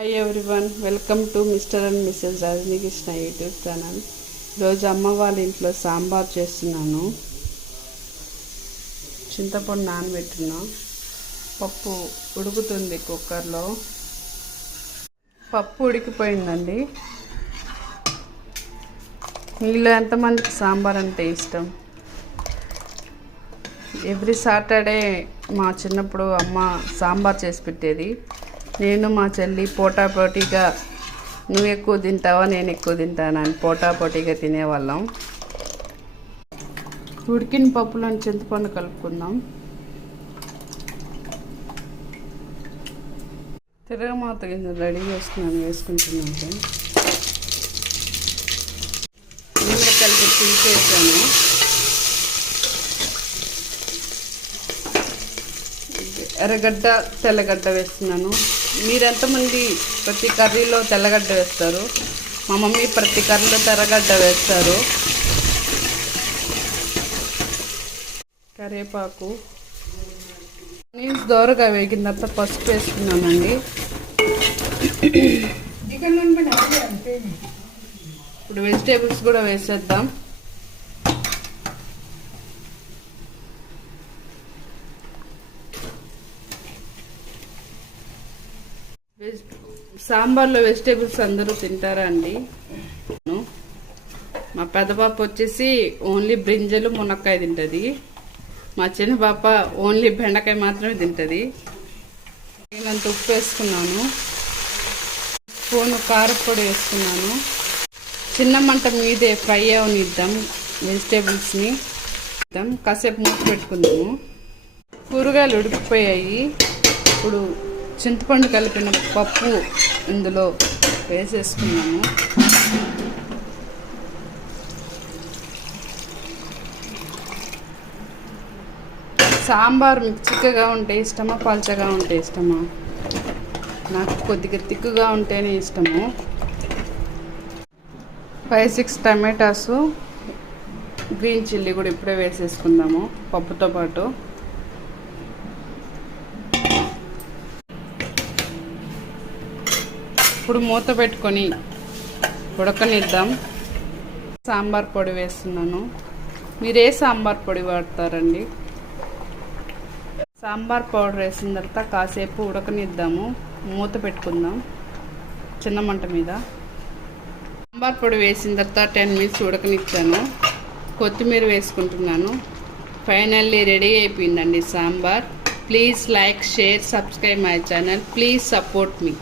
Hi everyone, welcome to mister and missus Rajanikrishna YouTube channel. ఈరోజు అమ్మ వాళ్ళ ఇంట్లో సాంబార్ చేస్తున్నాను. చింతపండు నానబెట్టున్నా, పప్పు ఉడుకుతుంది కుక్కర్లో. పప్పు ఉడికిపోయిందండి. మీలో ఎంతమందికి సాంబార్ అంటే ఇష్టం? ఎవ్రీ సాటర్డే మా చిన్నప్పుడు అమ్మ సాంబార్ చేసి పెట్టేది. నేను మా చెల్లి పోటాపోటీగా నువ్వు ఎక్కువ తింటావా నేను ఎక్కువ తింటానని పోటాపోటీగా తినేవాళ్ళం. ఉడికిన పప్పులను చింతపండు కలుపుకుందాం. తిరగమాత గింజలు రెడీ చేస్తున్నాను, వేసుకుంటున్నాను. నిమ్మకాయలు తీసేసాను. ఎర్రగడ్డ తెల్లగడ్డ వేస్తున్నాను. మీరు ఎంతమంది ప్రతి కర్రీలో తెల్లగడ్డ వేస్తారు? మా మమ్మీ ప్రతి కర్రీలో తెల్లగడ్డ వేస్తారు. కరివేపాకు నీళ్ళు దోరగా వేగిన తర్వాత పసుపు వేసుకున్నానండి. ఇప్పుడు వెజిటేబుల్స్ కూడా వేసేద్దాం. సాంబార్లో వెజిటేబుల్స్ అందరూ తింటారా అండి? మా పెద్ద పాప వచ్చేసి ఓన్లీ బ్రింజలు మునక్కాయ తింటుంది. మా చిన్న పాప ఓన్లీ బెండకాయ మాత్రమే తింటుంది. తగినంత ఉప్పు వేసుకున్నాను, స్పూన్ కారపొడి వేసుకున్నాను. చిన్న మంట మీదే ఫ్రై అవనిద్దాం వెజిటేబుల్స్ని. కాసేపు మూత పెట్టుకుందాము. కూరగాయలు ఉడికిపోయాయి. ఇప్పుడు చింతపండు కలిపిన పప్పు ఇందులో వేసేసుకున్నాము. సాంబార్ మీకు చిక్కగా ఉంటే ఇష్టమా, పల్చగా ఉంటే ఇష్టమా? నాకు కొద్దిగా తిక్కుగా ఉంటేనే ఇష్టము. 5-6 టమాటాసు, గ్రీన్ చిల్లీ కూడా ఇప్పుడే వేసేసుకుందాము పప్పుతో పాటు. ఇప్పుడు మూత పెట్టుకొని ఉడకనిద్దాం. సాంబార్ పొడి వేస్తున్నాను. మీరే సాంబార్ పొడి వాడతారండి? సాంబార్ పౌడర్ వేసిన తర్వాత కాసేపు ఉడకనిద్దాము. మూత పెట్టుకుందాం చిన్న మంట మీద. సాంబార్ పొడి వేసిన తర్వాత 10 మినిట్స్ ఉడకనిచ్చాను. కొత్తిమీర వేసుకుంటున్నాను. ఫైనల్లీ రెడీ అయిపోయిందండి sambar. Please like, share, subscribe my channel. Please support me.